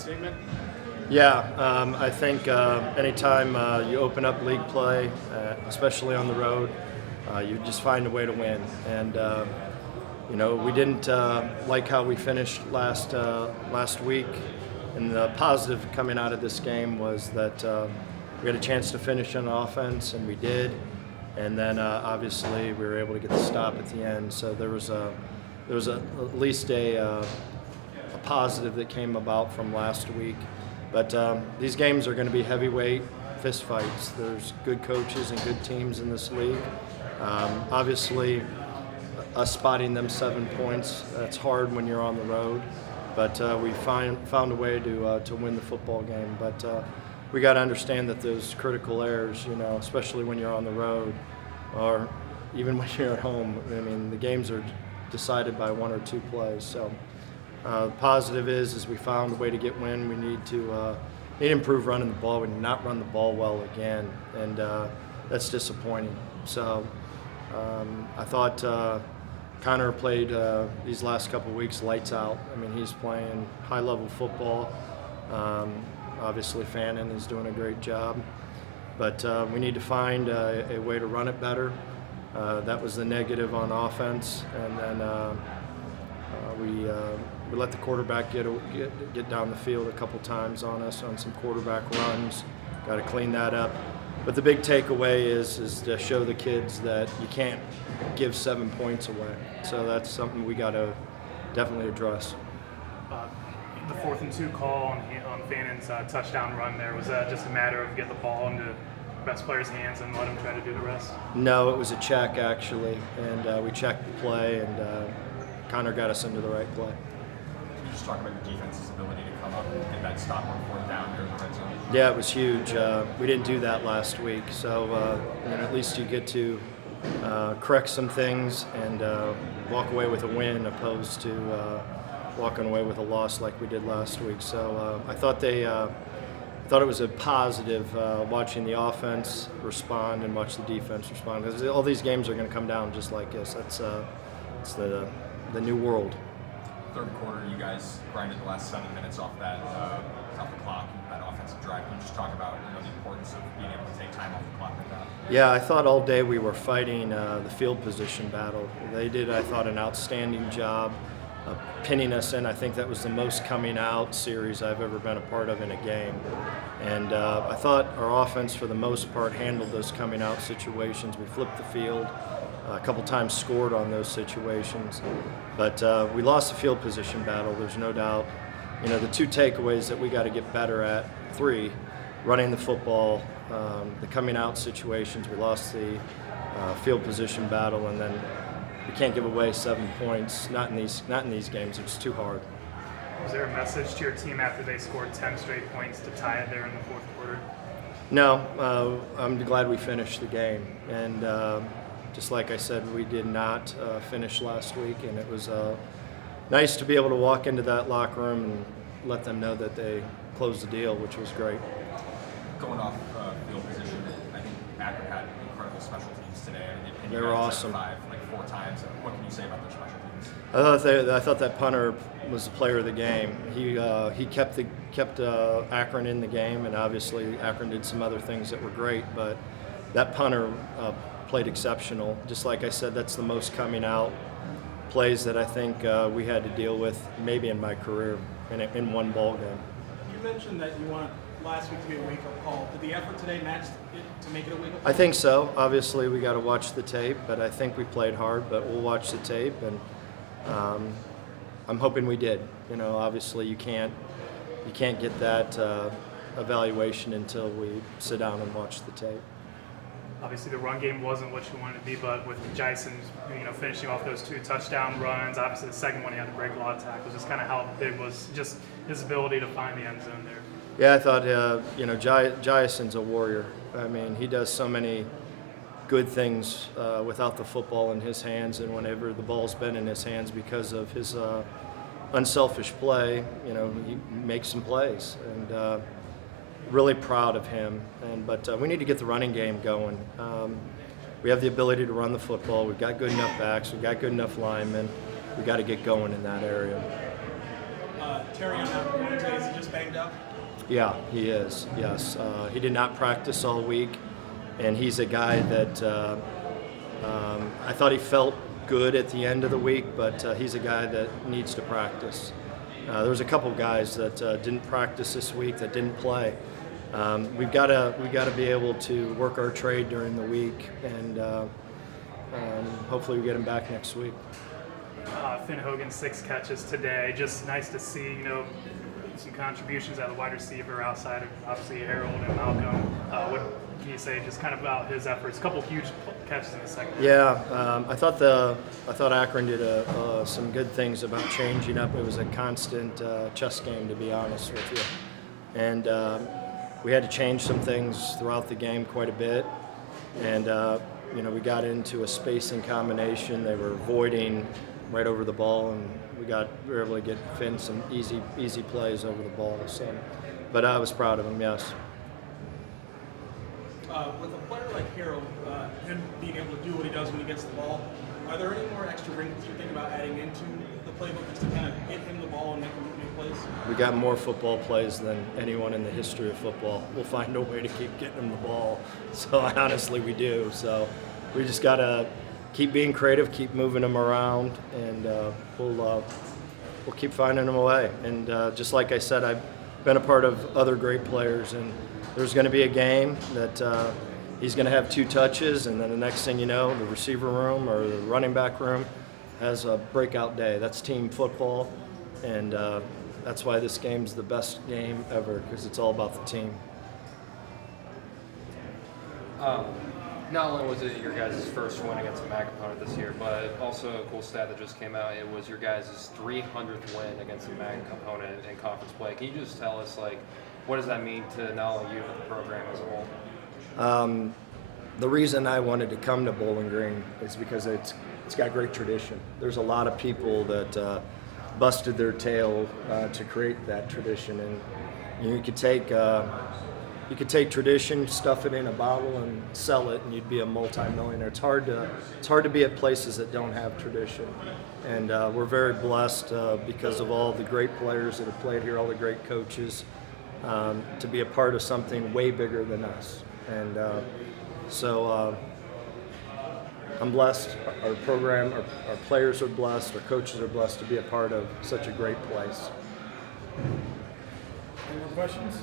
statement? Yeah, I think anytime you open up league play, especially on the road, you just find a way to win. And we didn't like how we finished last week. And the positive coming out of this game was that we had a chance to finish on offense, and we did. And then obviously we were able to get the stop at the end. So there was at least a positive that came about from last week. But these games are going to be heavyweight fist fights. There's good coaches and good teams in this league. Obviously, us spotting them 7 points, that's hard when you're on the road. But we found a way to win the football game. But we got to understand that those critical errors, especially when you're on the road, or even when you're at home, I mean, the games are decided by 1 or 2 plays. So. The positive is we found a way to get win. We need to improve running the ball. We did not run the ball well again, and that's disappointing. So I thought Connor played these last couple of weeks lights out. I mean, he's playing high-level football. Obviously, Fannin is doing a great job, but we need to find a way to run it better. That was the negative on offense, and then we let the quarterback get down the field a couple times on us on some quarterback runs. Got to clean that up. But the big takeaway is to show the kids that you can't give 7 points away. So that's something we got to definitely address. The 4th and 2 call on Fannin's touchdown run there, was that just a matter of get the ball into the best player's hands and let him try to do the rest? No, it was a check actually, and we checked the play, and Connor got us into the right play. Can you just talk about your defense's ability to come up and get that stop on 4th down here in the red zone? Yeah, it was huge. We didn't do that last week, so at least you get to correct some things and walk away with a win opposed to walking away with a loss like we did last week. So I thought it was a positive watching the offense respond and watch the defense respond, because all these games are going to come down just like this. It's the new world. Third quarter, you guys grinded the last 7 minutes off the clock, that offensive drive. Can you just talk about the importance of being able to take time off the clock like that? Yeah, I thought all day we were fighting the field position battle. They did, I thought, an outstanding job of pinning us in. I think that was the most coming out series I've ever been a part of in a game. And I thought our offense, for the most part, handled those coming out situations. We flipped the field. A couple times scored on those situations, but we lost the field position battle. There's no doubt. The 2 takeaways that we got to get better at: 3, running the football, the coming out situations. We lost the field position battle, and then we can't give away 7 points. Not in these games. It's too hard. Was there a message to your team after they scored 10 straight points to tie it there in the 4th quarter? No, I'm glad we finished the game, and just like I said, we did not finish last week, and it was nice to be able to walk into that locker room and let them know that they closed the deal, which was great. Going off field position, I think Akron had incredible special teams today. They were awesome. 4 times. What can you say about their special teams? I thought that punter was the player of the game. He kept Akron in the game, and obviously Akron did some other things that were great, but that punter played exceptional. Just like I said, that's the most coming out plays that I think we had to deal with maybe in my career in one ball game. You mentioned that you wanted last week to be a wake-up call. Did the effort today match it to make it a wake-up call? I think so. Obviously, we got to watch the tape, but I think we played hard. But we'll watch the tape, and I'm hoping we did. Obviously, you can't get that evaluation until we sit down and watch the tape. Obviously, the run game wasn't what you wanted to be, but with Jason, finishing off those 2 touchdown runs, obviously the second one he had to break a lot of tackles. Just kind of how big was just his ability to find the end zone there. Yeah, I thought Jason's a warrior. I mean, he does so many good things without the football in his hands, and whenever the ball's been in his hands, because of his unselfish play, he makes some plays, and really proud of him. But we need to get the running game going. We have the ability to run the football. We've got good enough backs. We've got good enough linemen. We've got to get going in that area. Terry on that one today, is he just banged up? Yeah, he is. Yes, he did not practice all week, and he's a guy that I thought he felt good at the end of the week, but he's a guy that needs to practice. There was a couple guys that didn't practice this week that didn't play. We've got to be able to work our trade during the week, and hopefully we get him back next week. Finn Hogan, 6 catches today. Just nice to see, some contributions out of the wide receiver outside of obviously Harold and Malcolm. What can you say just kind of about his efforts? A couple huge catches in the second half. Yeah, I thought Akron did some good things about changing up. It was a constant chess game, to be honest with you, and we had to change some things throughout the game quite a bit, and we got into a spacing combination. They were avoiding right over the ball, and we were able to get Finn some easy plays over the ball. So, but I was proud of him. Yes. With a player like Harold, him being able to do what he does when he gets the ball, are there any more extra wrinkles you think about adding into the playbook just to kind of get him the ball and make him make plays? We got more football plays than anyone in the history of football. We'll find a way to keep getting him the ball. So honestly, we do. So we just gotta keep being creative, keep moving them around, and we'll keep finding them a way. And just like I said, I've been a part of other great players, and there's going to be a game that he's going to have 2 touches, and then the next thing you know, the receiver room or the running back room has a breakout day. That's team football, and that's why this game's the best game ever, because it's all about the team. Not only was it your guys' first win against a MAC opponent this year, but also a cool stat that just came out. It was your guys' 300th win against a MAC opponent in conference play. Can you just tell us, what does that mean to not only you, but the program as a whole? The reason I wanted to come to Bowling Green is because it's got great tradition. There's a lot of people that busted their tail to create that tradition, and you could take tradition, stuff it in a bottle, and sell it, and you'd be a multi-millionaire. It's hard to be at places that don't have tradition, and we're very blessed because of all the great players that have played here, all the great coaches, to be a part of something way bigger than us. And so I'm blessed. Our program, our players are blessed. Our coaches are blessed to be a part of such a great place. Any more questions?